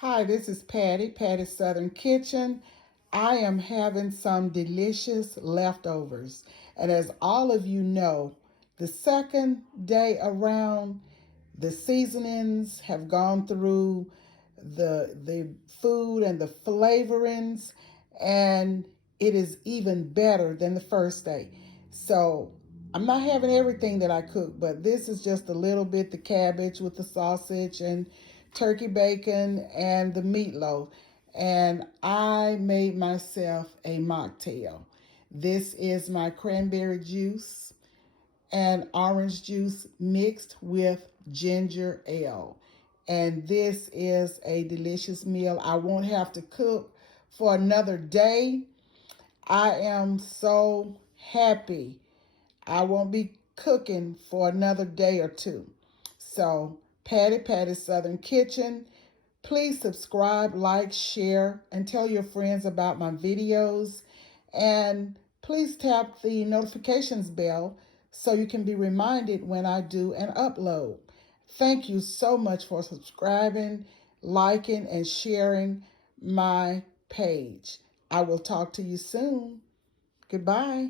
Hi, this is Patty's Southern Kitchen. I am having some delicious leftovers. And as all of you know, the second day around, the seasonings have gone through the food and the flavorings, and it is even better than the first day. So I'm not having everything that I cook, but this is just a little bit: the cabbage with the sausage and turkey bacon and the meatloaf. And I made myself a mocktail. This is my cranberry juice and orange juice mixed with ginger ale. And this is a delicious meal. I won't have to cook for another day. I am so happy I won't be cooking for another day or two. So, Patty's Southern Kitchen. Please subscribe, like, share, and tell your friends about my videos. And please tap the notifications bell so you can be reminded when I do an upload. Thank you so much for subscribing, liking, and sharing my page. I will talk to you soon. Goodbye.